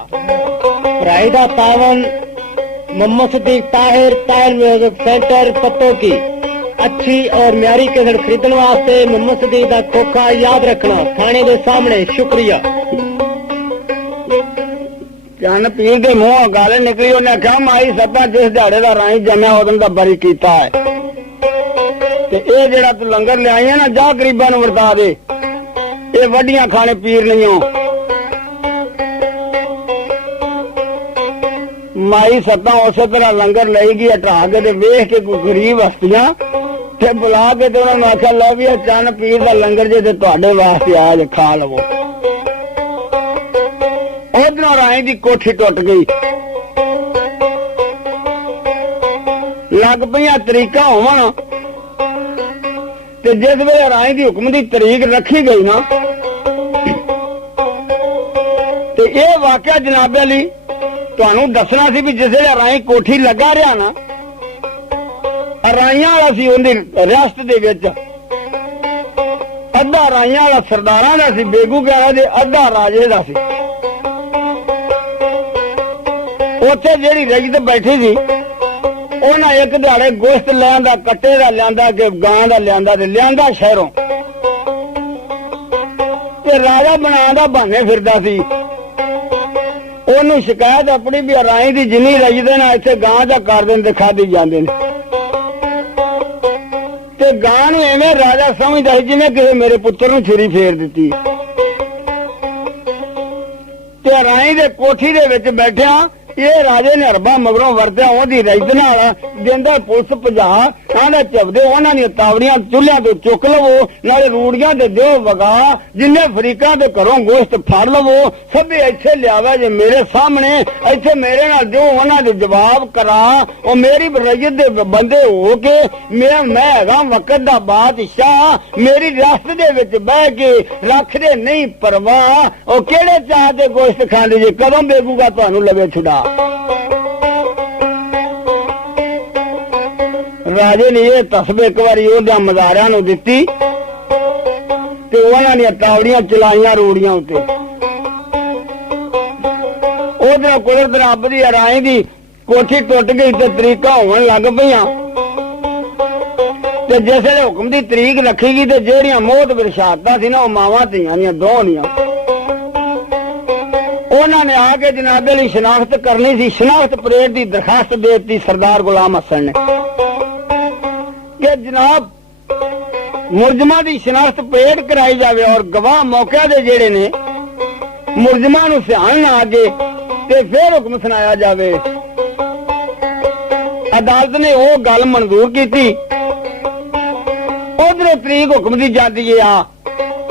पढ़ाई का तावन मोहम्मद सिद्दीक ताहिर म्यूजिक सेंटर पत्तों की अच्छी और म्यारी कैसेट खरीदने वास्ते मोहम्मद सिद्दीक का खोखा याद रखना थाने के सामने। शुक्रिया। ਚੰਨ ਪੀਰ ਦੇ ਮੂੰਹੋਂ ਗੱਲ ਨਿਕਲੀ, ਉਹਨੇ ਆਖਿਆ ਮਾਈ ਸੱਤਾ ਜਿਸ ਦਿਹਾੜੇ ਦਾ ਰਾਈ ਜੰਮਿਆ ਉਦੋਂ ਦਾ ਬਰੀ ਕੀਤਾ ਹੈ, ਤੇ ਇਹ ਜਿਹੜਾ ਤੂੰ ਲੰਗਰ ਲਿਆਈ ਹੈ ਨਾ, ਜਾ ਗਰੀਬਾਂ ਨੂੰ ਵਰਤਾ ਦੇ, ਇਹ ਵੱਡੀਆਂ ਖਾਣੇ ਪੀਰ ਨਹੀਂ ਹੋ। ਮਾਈ ਸੱਤਾ ਉਸੇ ਤਰ੍ਹਾਂ ਲੰਗਰ ਲਈ ਗਈ, ਹਟਾ ਕੇ ਤੇ ਵੇਖ ਕੇ ਕੋਈ ਗਰੀਬ ਹਸਤੀਆਂ ਤੇ ਬੁਲਾ ਕੇ ਤੇ ਉਹਨਾਂ ਨੂੰ ਆਖਿਆ ਲਓ ਵੀ ਇਹ ਚੰਨ ਪੀਰ ਦਾ ਲੰਗਰ ਜੇ ਤੇ ਤੁਹਾਡੇ ਵਾਸਤੇ ਆ ਜੇ ਖਾ ਲਵੋ। ਉਧਰੋਂ ਰਾਏ ਦੀ ਕੋਠੀ ਟੁੱਟ ਗਈ, ਲੱਗ ਪਈਆਂ ਤਰੀਕਾਂ ਹੋਵਣ, ਤੇ ਜਿਸ ਵੇਲੇ ਰਾਏ ਦੀ ਹੁਕਮ ਦੀ ਤਰੀਕ ਰੱਖੀ ਗਈ ਨਾ, ਤੇ ਇਹ ਵਾਕਿਆ ਜਨਾਬੇ ਲਈ ਤੁਹਾਨੂੰ ਦੱਸਣਾ ਸੀ ਵੀ ਜਿਸ ਵੇਲੇ ਰਾਈ ਕੋਠੀ ਲੱਗਾ ਰਿਹਾ ਨਾ, ਰਾਈਆਂ ਵਾਲਾ ਸੀ ਉਹਦੀ ਰਿਆਸਤ ਦੇ ਵਿੱਚ, ਅੱਧਾ ਰਾਈਆਂ ਵਾਲਾ ਸਰਦਾਰਾਂ ਦਾ ਸੀ ਬੇਗੂਗਾਰਾ ਦੇ, ਅੱਧਾ ਰਾਜੇ ਦਾ ਸੀ। ਉੱਥੇ ਜਿਹੜੀ ਰਜਤ ਬੈਠੀ ਸੀ, ਉਹਨਾਂ ਇੱਕ ਦਿਹਾੜੇ ਗੋਸ਼ਤ ਲਿਆਂਦਾ, ਕੱਟੇ ਦਾ ਲਿਆਂਦਾ ਕਿ ਗਾਂ ਦਾ ਲਿਆਂਦਾ, ਤੇ ਲਿਆਂਦਾ ਸ਼ਹਿਰੋਂ, ਤੇ ਰਾਜਾ ਬਣਾਉਣ ਦਾ ਬਹਾਨੇ ਫਿਰਦਾ ਸੀ। ਉਹਨੂੰ ਸ਼ਿਕਾਇਤ ਆਪਣੀ ਵੀ ਰਾਈ ਦੀ ਜਿੰਨੀ ਰਜਦੇ ਨਾ ਇੱਥੇ ਗਾਂ ਦਾ ਕਰ ਦੇਣ ਤੇ ਖਾਧੀ ਜਾਂਦੇ ਨੇ, ਤੇ ਗਾਂ ਨੂੰ ਐਵੇਂ ਰਾਜਾ ਸਮਝਦਾ ਸੀ ਜਿਵੇਂ ਕਿਸੇ ਮੇਰੇ ਪੁੱਤਰ ਨੂੰ ਛੁਰੀ ਫੇਰ ਦਿੱਤੀ। ਤੇ ਰਾਈ ਦੇ ਕੋਠੀ ਦੇ ਵਿੱਚ ਬੈਠਿਆ ਇਹ ਰਾਜੇ ਨੇ ਹਰਬਾ ਮਗਰੋਂ ਵਰਤਿਆ, ਉਹਦੀ ਰਜਤ ਨਾਲ ਦਿੰਦਾ ਪੁਲਿਸ ਭਜਾ, ਆਂਦਾ ਚਬਦੇ ਉਹਨਾਂ ਦੀਆਂ ਤਾਵੜੀਆਂ ਚੁੱਲ੍ਹਿਆਂ ਤੋਂ ਚੁੱਕ ਲਵੋ, ਨਾਲੇ ਰੂੜੀਆਂ ਤੇ ਦਿਓ ਵਗਾ, ਜਿੰਨੇ ਫਰੀਕਾਂ ਦੇ ਘਰੋਂ ਗੋਸ਼ਤ ਫੜ ਲਵੋ, ਸਭੇ ਇੱਥੇ ਲਿਆਵਾ ਜੇ ਮੇਰੇ ਸਾਹਮਣੇ, ਇੱਥੇ ਮੇਰੇ ਨਾਲ ਦਿਓ, ਉਹਨਾਂ ਦੇ ਜਵਾਬ ਕਰਾ। ਉਹ ਮੇਰੀ ਰਜਤ ਦੇ ਬੰਦੇ ਹੋ ਕੇ ਮੈਂ ਹੈਗਾ ਵਕਤ ਦਾ ਬਾਦਸ਼ਾਹ, ਮੇਰੀ ਰਿਆਸਤ ਦੇ ਵਿੱਚ ਬਹਿ ਕੇ ਰੱਖਦੇ ਨਹੀਂ ਪਰਵਾਹ, ਉਹ ਕਿਹੜੇ ਚਾਹ ਤੇ ਗੋਸ਼ਤ ਖਾਂਦੇ ਜੇ, ਕਦੋਂ ਬੇਗੂਗਾ ਤੁਹਾਨੂੰ ਲਵੇ ਛੁਡਾ। ਰਾਜੇ ਨੇ ਇਹ ਤਸਬੀਰ ਇੱਕ ਵਾਰੀ ਉਹਦੇ ਮਜ਼ਾਰਿਆਂ ਨੂੰ ਦਿੱਤੀ, ਤੇ ਉਹਨਾਂ ਦੀਆਂ ਤਾਵੜੀਆਂ ਚਲਾਈਆਂ ਰੂੜੀਆਂ ਉੱਤੇ। ਉਧਰੋਂ ਕੁਦਰਤ ਰੱਬ ਦੀ ਰਾਏ ਦੀ ਕੋਠੀ ਟੁੱਟ ਗਈ ਤੇ ਤਰੀਕਾਂ ਹੋਣ ਲੱਗ ਪਈਆਂ, ਤੇ ਜਿਸ ਵੇਲੇ ਹੁਕਮ ਦੀ ਤਰੀਕ ਰੱਖੀ ਗਈ ਤੇ ਜਿਹੜੀਆਂ ਮੌਤ ਵਿਰਸ਼ਾਤਾਂ ਸੀ ਨਾ, ਉਹ ਮਾਵਾਂ ਧੀਆਂ ਦੀਆਂ ਦੋਹਾਂ, ਉਹਨਾਂ ਨੇ ਆ ਕੇ ਜਨਾਬੇ ਲਈ ਸ਼ਨਾਖਤ ਕਰਨੀ ਸੀ। ਸ਼ਨਾਖਤ ਪਰੇਡ ਦੀ ਦਰਖਾਸਤ ਦੇ ਦਿੱਤੀ ਸਰਦਾਰ ਗੁਲਾਮ ਹਸਨ ਨੇ ਕਿ ਜਨਾਬ ਮੁਲਜ਼ਮਾਂ ਦੀ ਸ਼ਨਾਖਤ ਪਰੇਡ ਕਰਾਈ ਜਾਵੇ, ਔਰ ਗਵਾਹ ਮੌਕਿਆਂ ਦੇ ਜਿਹੜੇ ਨੇ ਮੁਲਜ਼ਮਾਂ ਨੂੰ ਸਿਆਣ ਆ ਕੇ ਤੇ ਫਿਰ ਹੁਕਮ ਸੁਣਾਇਆ ਜਾਵੇ। ਅਦਾਲਤ ਨੇ ਉਹ ਗੱਲ ਮਨਜ਼ੂਰ ਕੀਤੀ। ਉਧਰੇ ਤਰੀਕ ਹੁਕਮ ਦੀ ਜਾਂਦੀ ਆ,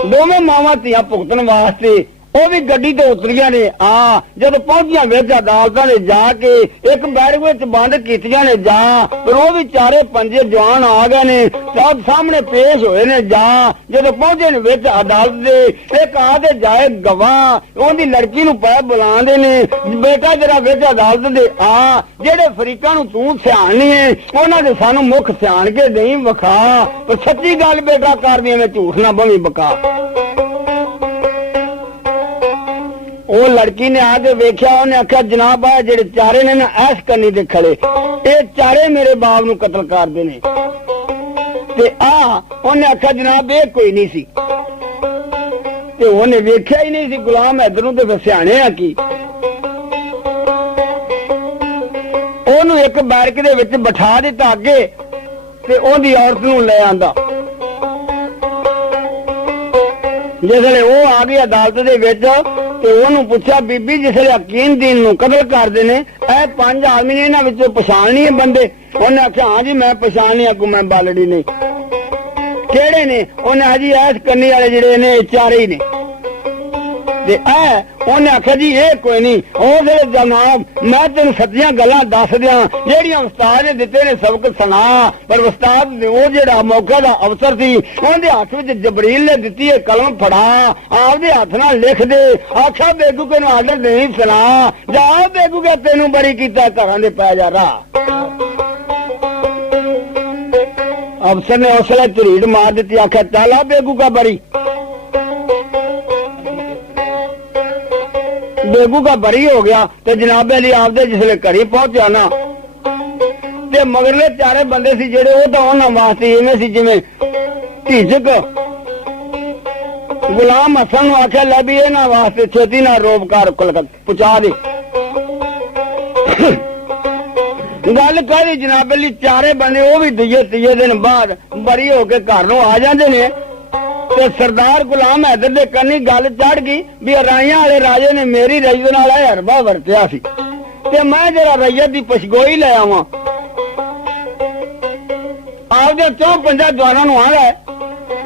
ਦੋਵੇਂ ਮਾਵਾਂ ਧੀਆਂ ਭੁਗਤਣ ਵਾਸਤੇ ਉਹ ਵੀ ਗੱਡੀ ਤੇ ਉਤਰੀਆਂ ਨੇ। ਜਦੋਂ ਪਹੁੰਚੀਆਂ ਵਿੱਚ ਅਦਾਲਤਾਂ ਨੇ ਜਾ ਕੇ ਇੱਕ ਬੈਰਕ ਵਿੱਚ ਬੰਦ ਕੀਤੀਆਂ ਨੇ ਜਾ, ਪਰ ਉਹ ਵੀ ਚਾਰੇ ਪੰਜੇ ਜਵਾਨ ਆ ਗਏ ਨੇ, ਸਭ ਸਾਹਮਣੇ ਪੇਸ਼ ਹੋਏ ਨੇ ਜਾ। ਜਦੋਂ ਪਹੁੰਚੇ ਨੇ ਵਿੱਚ ਅਦਾਲਤ ਦੇ, ਇੱਕ ਆ ਤੇ ਜਾਏ ਗਵਾਹ, ਉਹਦੀ ਲੜਕੀ ਨੂੰ ਪੈ ਬੁਲਾਉਂਦੇ ਨੇ, ਬੇਟਾ ਜਰਾ ਵਿੱਚ ਅਦਾਲਤ ਦੇ ਆ, ਜਿਹੜੇ ਫਰੀਕਾਂ ਨੂੰ ਤੂੰ ਸਿਆਣਨੀ ਹੈ ਉਹਨਾਂ ਦੇ ਸਾਨੂੰ ਮੁੱਖ ਸਿਆਣ ਕੇ ਨਹੀਂ ਵਿਖਾ, ਪਰ ਸੱਚੀ ਗੱਲ ਬੇਟਾ ਕਰਦੀ ਮੈਂ ਝੂਠ ਨਾ ਬਵੀਂ ਬਕਾ। ਉਹ ਲੜਕੀ ਨੇ ਆ ਕੇ ਵੇਖਿਆ, ਉਹਨੇ ਆਖਿਆ ਜਨਾਬ ਆ ਜਿਹੜੇ ਚਾਰੇ ਨੇ ਨਾ ਐਸ਼ ਕਰਨੀ ਦੇ ਖੜੇ, ਇਹ ਚਾਰੇ ਮੇਰੇ ਬਾਪ ਨੂੰ ਕਤਲ ਕਰਦੇ ਨੇ। ਤੇ ਉਹਨੇ ਆਖਿਆ ਜਨਾਬ ਇਹ ਕੋਈ ਨਹੀਂ ਸੀ, ਤੇ ਉਹਨੇ ਵੇਖਿਆ ਹੀ ਨਹੀਂ ਸੀ ਗੁਲਾਮ ਹੈਦਰ ਨੂੰ, ਤੇ ਸਿਆਣੇ ਆ ਕੀ। ਉਹਨੂੰ ਇੱਕ ਬੈਰਕ ਦੇ ਵਿੱਚ ਬਿਠਾ ਦਿੱਤਾ ਅੱਗੇ, ਤੇ ਉਹਦੀ ਔਰਤ ਨੂੰ ਲੈ ਆਂਦਾ। ਜਿਸ ਵੇਲੇ ਉਹ ਆ ਗਈ ਅਦਾਲਤ ਦੇ ਵਿੱਚ, ਤੇ ਉਹਨੂੰ ਪੁੱਛਿਆ ਬੀਬੀ ਜਿਸ ਵੇਲੇ ਹਕੀਮਦੀਨ ਨੂੰ ਕਤਲ ਕਰਦੇ ਨੇ, ਇਹ 5 ਆਦਮੀ ਨੇ, ਇਹਨਾਂ ਵਿੱਚੋਂ ਪਛਾਣਨੀ ਹੈ ਬੰਦੇ? ਉਹਨੇ ਆਖਿਆ ਹਾਂ ਜੀ ਮੈਂ ਪਛਾਣਨੀ ਆ, ਮੈਂ ਬਾਲੜੀ ਨੇ। ਕਿਹੜੇ ਨੇ? ਉਹਨੇ ਆ ਜੀ ਐਸ ਕੰਨੀ ਵਾਲੇ ਜਿਹੜੇ ਨੇ ਚਾਰੇ ਹੀ ਨੇ। ਤੇ ਉਹਨੇ आख्या जी ये कोई नहीं उस जनाब मैं तेन सच्चियां गल्लां दस दियां जेहड़ियां उस्ताद ने दिते ने सबक सुना पर उस्ताद वो जेड़ा मौके दा अवसर सी उहदे हथ विच जबरील ने दित्ती है कलम फड़ा आपदे हथ नाल लिख दे आखा बेगू के आर्डर नहीं सुना जा बेगू के तेनू बड़ी कीता घरां दे पै जा रहा अफसर ने उसले झरीट मार दी आख्या चला बेगू का बरी बेगू का बरी हो गया ते जनाबे अली आपदे जिसले घरी पहुंचा ना ते मगरले चारे बंदे सी जेड़े वो तो उन्हां वास्ते इवें सी जिवें ढिजक गुलाम हसन नूं आख्या लै भी इन्हां वास्ते छेती नाल रोबकार पहुंचा दे गल करी जनाबे अली चारे बंदे वो भी तीजे दिन बाद बरी होके घर नूं आ जांदे ने ते सरदार गुलाम हैदर दे कन्नी गल चढ़ गई भी राइयां वाले राजे ने मेरी रईयत नाल हरबा वरतिया सी ते मैं जरा रईयत दी पछगोई ले आवां आपदे 4-5 जवानां नूं आंदा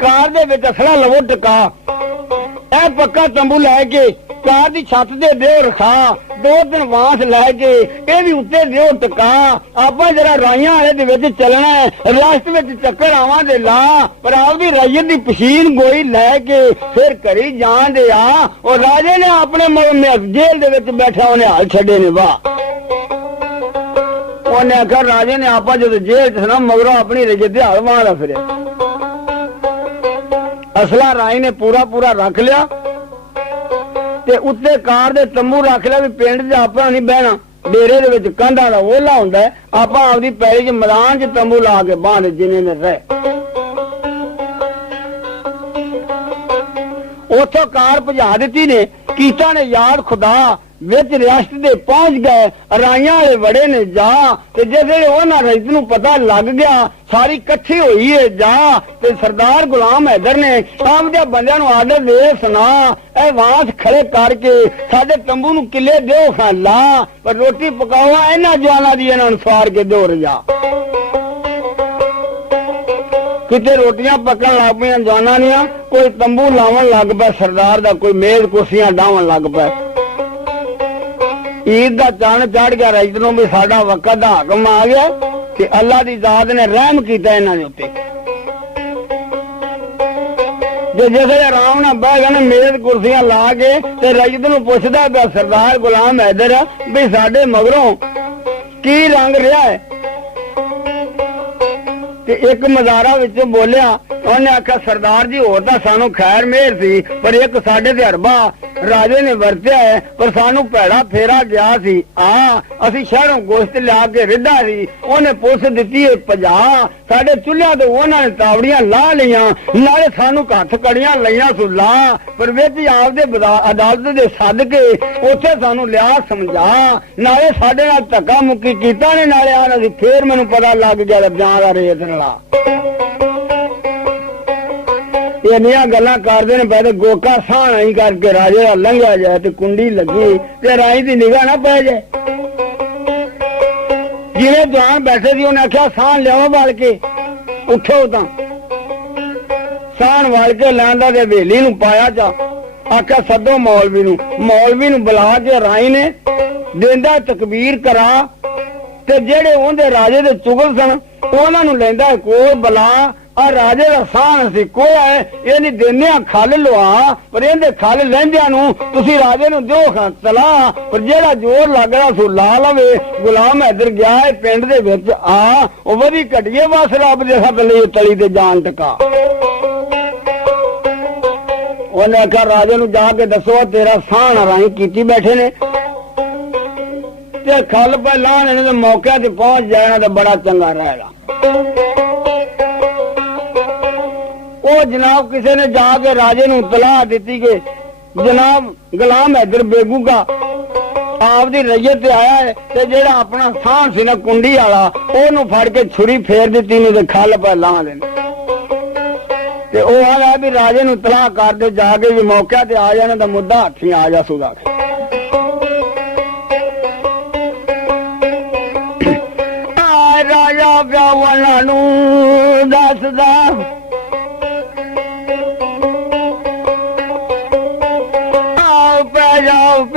कार दे विच असला लवो टका ए पक्का तंबू लैके कार दी छत दे दिओ रखा 2-3 वांस लैके ए भी उत्ते दिओ टका आपां जरा राइयां वाले दे विच चलना है रास्ते विच चक्कर आवां दे ला पर आपदी रईयत दी पछीन गोई लैके फिर करी जान दे आ और राजे ने अपने जेल दे विच बैठा उन्हें हाल छड्डे ने वाह उन्हें आखिया राजे ने आपा जो जेल च ना मगरों अपनी रईयत दे हाल वाह फिर असला राई ने पूरा रख लिया ते उत्ते कार दे तंबू रख लिया भी पिंड च आपा नहीं बहना डेरे दे विच कंधा दा ओला हुंदा है आपा आपदी पैली च मैदान च तंबू ला के बांध जिने में रहे उथों कार भजा दित्ती ने कीता ने याद खुदा विच रियासत दे पहुंच गए राइयां वाले बड़े ने जा ते जिसले उन्हां रईयत नूं पता लग गया सारी इकट्ठी हुई है जा ते सरदार गुलाम हैदर ने आपदे बंदियां नूं आर्डर दे सुना ए वांस खड़े करके साडे तंबू नूं किले दिओ खाला पर रोटी पकावा इन्हां जवानां दी इन्हां नूं सवार के दो रजा किते रोटियां पकन लग पईयां जवानां दियां कोई तंबू लावन लग पिया सरदार दा कोई मेज कुर्सियां डावन लग पिया ईद का चन चढ़ गया रईयत नूं भी साडा वक्त दा हाकम आ गया कि अल्लाह दी जात ने रहम कीता इन्हां दे उत्ते जे जिसले आराम नाल बह गए मेज कुर्सियां ला के ते रईयत नूं पुछदा पिया सरदार गुलाम हैदर भी साडे मगरों की रंग रहा है ते एक मजारा विच बोलिया उन्हें आख्या सरदार जी होर तां सानू खैर मेहर सी पर एक साडे ते हरबा राजे ने वरत्या है पर सानू भैड़ा फेरा गया सी असी शहरों गोश्त लिया के रिधा सी उन्हें पुलिस दिती है 50 साडे चुल्हियां ते उन्हां ने तावड़ियां ला लियां नाले सानू हथ कड़ियां लईयां सु ला पर विच आपदे अदालत दे सद के उत्थे सानू लिया समझा नाले साडे नाल धक्का मुक्की कीता ने नाले आ फिर मैनू पता लग गया जां दा रेत रला इन्नियां गल्लां करदे ने पहले गोका साह नहीं करके राजे दा लंघिया जाए ते कुंडी लगी ते राई दी निगाह ना पै जाए जिवें जवान बैठे सी उन्हें आख्या साह लियाओ बाल के उठो तां साह वाल के लैंदा ते हवेली नूं पाया चा आख्या सदो मौलवी नूं बुला के राई ने देंदा तकबीर करा ते जेड़े उहदे राजे दे चुगल सन उहनां नूं लैंदा कोल बुला आ राजे का साह सी को है ये नहीं देने खल लवा पर इहदे खल लैंदियां नूं तुसीं राजे नूं दिओ तला पर जेड़ा जोर लग रहा सो ला लवे गुलाम हैदर गया है पिंड दे विच ओ वधी घटिए बस रब दे सब लई तली ते जान टका उन्हें आख्या राजे नूं जाके दसो तेरा साह नाराई कीती बैठे ने ते खल पे लाने ने मौके ते पहुंच जाना ते बड़ा चंगा रहेगा ਉਹ जनाब किसी ने जाके राजे नूं तलाह दी कि जनाब गुलाम हैदर बेगू का आपदी रईयत ते आया है ते जेड़ा अपना थान सी ना कुंडी वाला ओनू फड़ के छुरी फेर दी ने ते खल पे ला देने ते ओ आया भी राजे नूं तलाह कर दे जाके भी मौके ते आ जाने दा मुद्दा हत्थी आ जा सुदा राजा ब्यावना नूं दसदा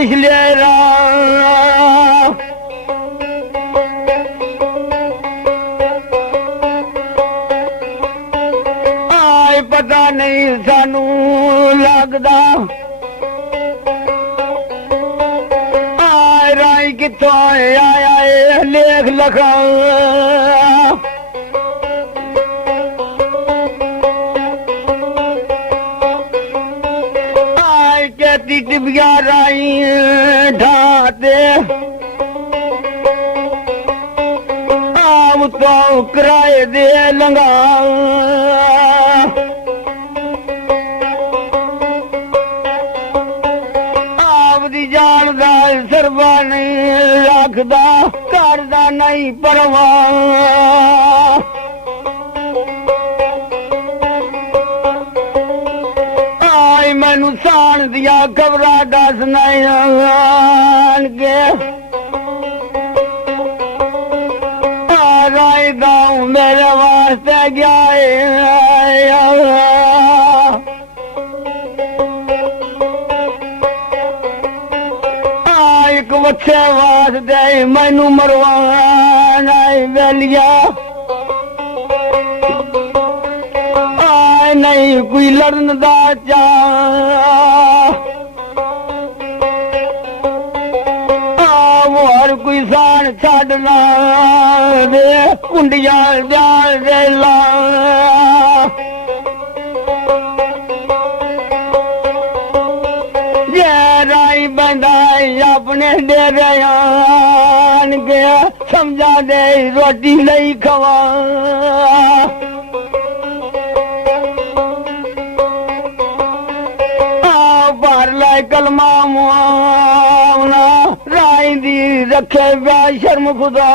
ਪਿਛਲੇ ਰਾਹ ਆਏ ਪਤਾ ਨਹੀਂ ਸਾਨੂੰ ਲੱਗਦਾ ਆਏ ਰਾਈ ਕਿੱਥੋਂ ਆਇਆ ਏ ਲੇਖ ਲਖਾਂ ਟਿੱਬੀਆਂ ਰਾਈ ਢਾਤੇ ਆਮ ਤੋਂ ਕਿਰਾਏ ਦੇ ਲੰਗਾ ਆਪ ਦੀ ਜਾਨ ਦਾ ਸਰਵਾ ਨਹੀਂ ਰੱਖਦਾ ਘਰ ਦਾ ਨਹੀਂ ਪਰਵਾਹ ਮੈਨੂੰ ਸਾਣ ਦੀਆਂ ਖਬਰਾਂ ਦੱਸ ਨਹੀਂ ਆਣਗੇ ਰਾਏ ਗਾਉਂ ਮੇਰੇ ਵਾਸਤੇ ਗਿਆ ਇੱਕ ਬੱਚੇ ਵਾਸਤੇ ਮੈਨੂੰ ਮਰਵਾਣਾ ਵੇਲਿਆ ਨਹੀਂ ਕੋਈ ਲੜਨ ਦਾ ਚਾਹ ਹਰ ਕੋਈ ਸਾਨ ਛੱਡਣਾ ਵੇ ਕੁੰਡੀਆਂ ਜਾਲ ਦੇ ਲਾ ਜੇ ਰਾਈ ਬੰਦਾ ਆਪਣੇ ਡੇਰੇ ਆਣ ਗਿਆ ਸਮਝਾ ਦੇ ਰੋਟੀ ਲਈ ਖਵਾ ਕਲਮਾ ਮੁਆਵਣਾ ਰਾਈ ਦੀ ਰੱਖੇ ਵਾ ਸ਼ਰਮ ਖੁਦਾ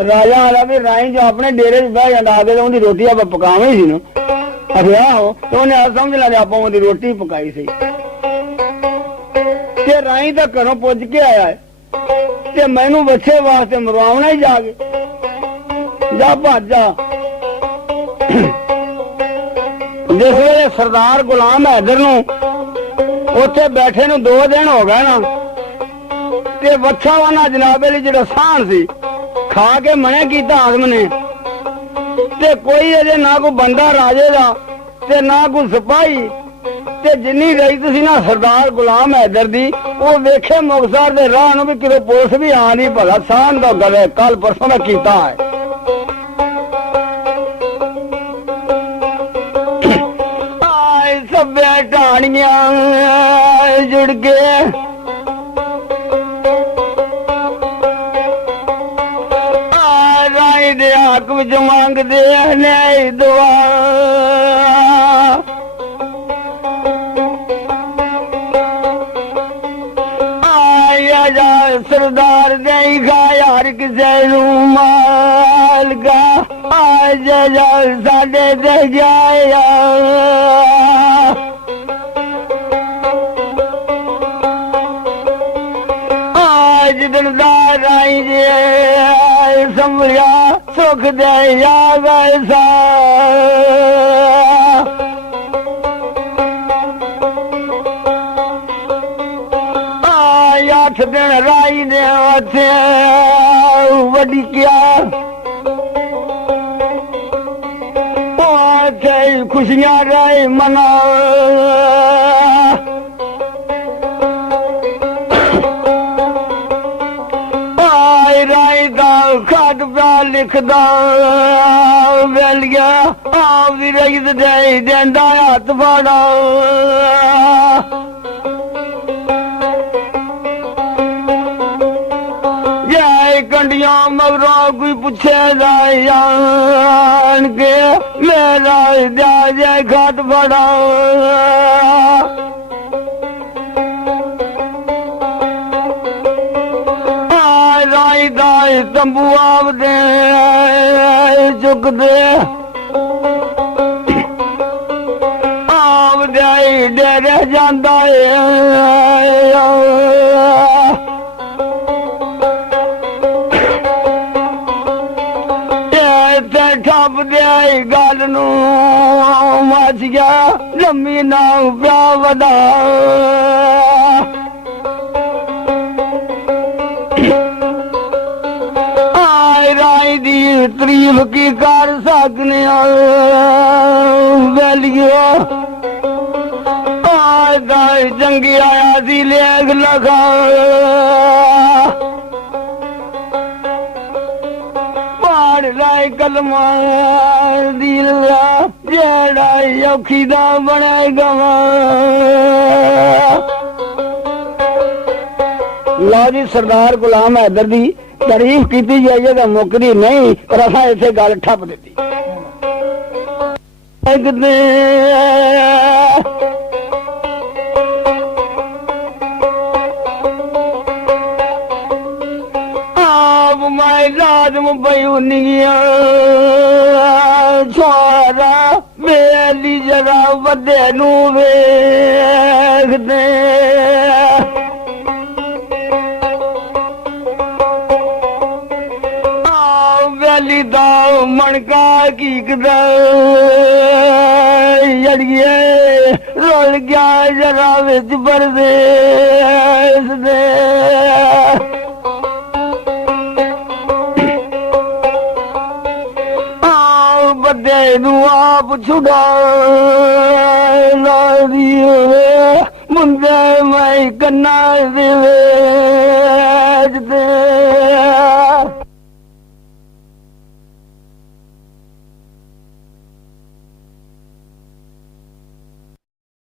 ਰਾਜਾ ਵਾਲਾ ਵੀ ਰਾਈ ਜੋ ਆਪਣੇ ਡੇਰੇ 'ਚ ਬਹਿ ਜਾਂਦਾ ਆਗੇ ਤਾਂ ਉਹਦੀ ਰੋਟੀ ਆਪਾਂ ਪਕਾਵੇਂ ਸੀ ਨਾ ਅਖਿਆ ਹੋ ਤੇ ਉਹਨੇ ਸਮਝ ਲਿਆ ਆਪਾਂ ਉਹਦੀ ਰੋਟੀ ਪਕਾਈ ਸੀ ਤੇ ਰਾਈ ਤਾਂ ਘਰੋਂ ਪੁੱਜ ਕੇ ਆਇਆ ਤੇ ਮੈਨੂੰ ਬੱਚੇ ਵਾਸਤੇ ਮਰਵਾਉਣਾ ਹੀ ਜਾ ਕੇ ਜਾ ਭੱਜ ਜਾ ਜਿਸ ਵੇਲੇ ਸਰਦਾਰ ਗੁਲਾਮ ਹੈਦਰ ਨੂੰ ਉੱਥੇ ਬੈਠੇ ਨੂੰ 2 ਦਿਨ ਹੋ ਗਏ ਨਾ ਤੇ ਵੱਛਾ ਵਾਲਾ ਜਨਾਬੇ ਲਈ ਜਿਹੜਾ ਸਾਣ ਸੀ ਖਾ ਕੇ ਮਨੇ ਕੀਤਾ ਆਦਮ ਨੇ ਤੇ ਕੋਈ ਅਜੇ ਨਾ ਕੋਈ ਬੰਦਾ ਰਾਜੇ ਦਾ ਤੇ ਨਾ ਕੋਈ ਸਿਪਾਹੀ ਤੇ ਜਿੰਨੀ ਰਈਤ ਸੀ ਨਾ ਸਰਦਾਰ ਗੁਲਾਮ ਹੈਦਰ ਦੀ ਉਹ ਵੇਖੇ ਮੁਕਤਸਰ ਦੇ ਰਾਹ ਨੂੰ ਵੀ ਕਿਤੇ ਪੁਲਿਸ ਵੀ ਆ ਨਹੀਂ ਭਲਾ ਸਾਣ ਦਾ ਗਲੇ ਕੱਲ ਪਰਸੋਂ ਦਾ ਕੀਤਾ ਹੈ ਸਭੇ ਢਾਣੀਆਂ ਜੁੜ ਕੇ ਰਾਈ ਦੇ ਹੱਕ ਵਿੱਚ ਮੰਗਦੇ ਨੇ ਦੁਆ ਆਇਆ ਜਾ ਸਰਦਾਰ ਦੇ ਖਾਇਆ ਹਰ ਕਿਸੇ ਨੂੰ ਮਾਲ ਗਾ ਆਜ ਜਾ ਸਾਡੇ ਤੇ ਜਾਇਆ ਜਿਦਨ ਦਾ ਰਾਈ ਜੇ ਸੰਭਲਿਆ ਸੁਖ ਦੇ ਯਾਦ ਸਾ ਆਇਆ 8 ਦਿਨ ਰਾਈ ਨੇ ਉੱਥੇ ਵੱਡੀ ਕਿਆ ਉੱਥੇ ਖੁਸ਼ੀਆਂ ਰਾਈ ਮਨਾ ਖਾਦ ਪਾ ਲਿਖਦਾ ਵੇਲੀਆ ਆਪ ਦੀ ਰਈਤ ਦੇ ਦਿੰਦਾ ਹੱਥ ਫੜਾ ਜੇ ਕੰਡੀਆਂ ਮਗਰੋਂ ਕੋਈ ਪੁੱਛੇ ਜਾਣ ਕੇ ਮੇਰਾ ਜਾ ਜੇ ਖਾਦ ਫੜਾ ਰਾਈ ਤੰਬੂ ਆਪਦੇ ਚੁੱਕਦੇ ਆਪਦੇ ਡੇਰੇ ਜਾਂਦਾ ਤੇ ਠੱਪ ਦੇ ਗੱਲ ਨੂੰ ਮੱਚ ਗਿਆ ਜੰਮੀ ਨਾ ਪਿਆ ਵਡਾ ਆਏ ਰਾਈ ਦੀ ਤਰੀਫ ਕੀ ਕਰ ਸਕਨੇ ਆ ਵੈਲਿਓ ਆਏ ਗਾਇ ਜੰਗੀ ਆਇਆ ਸੀ ਲੇਖ ਲਖਾ ਪਾੜ ਰਾਏ ਕਲਮਾਂ ਦੀ ਲਾ ਜਿਹੜਾ ਔਖੀ ਦਾ ਬਣੇਗਾ ਲਓ ਜੀ ਸਰਦਾਰ ਗੁਲਾਮ ਹੈਦਰ ਦੀ ਤਾਰੀਫ ਕੀਤੀ ਜਾਈਏ ਤਾਂ ਮੁੱਕਦੀ ਨਹੀਂ ਪਰ ਅਸਾਂ ਇਸੇ ਗੱਲ ਠੱਪ ਦਿੱਤੀ ਆਪ ਮੈਂ ਲਾਜ਼ਮ ਬਯੂਨੀਆ ਛੋਰਾ ਮੇਲੀ ਜਰਾ ਵੱਡੇ ਨੂੰ ਵੇਖਦੇ ਵੈਲੀ ਦਾ ਮਣਕਾ ਕੀਕਦਾ ਜੜੀਏ ਰੋਲ ਗਿਆ ਜਰਾ ਵਿੱਚ ਪਰਦੇਸ ਦੇ ਆਹ ਵੱਡੇ ਨੂੰ ਆਪ ਛੁਡਾ ਲਾ ਦੀਏ ਮੁੰਡੇ ਮੈਂ ਕੰਨਾਂ ਦੇ ਵਿੱਚ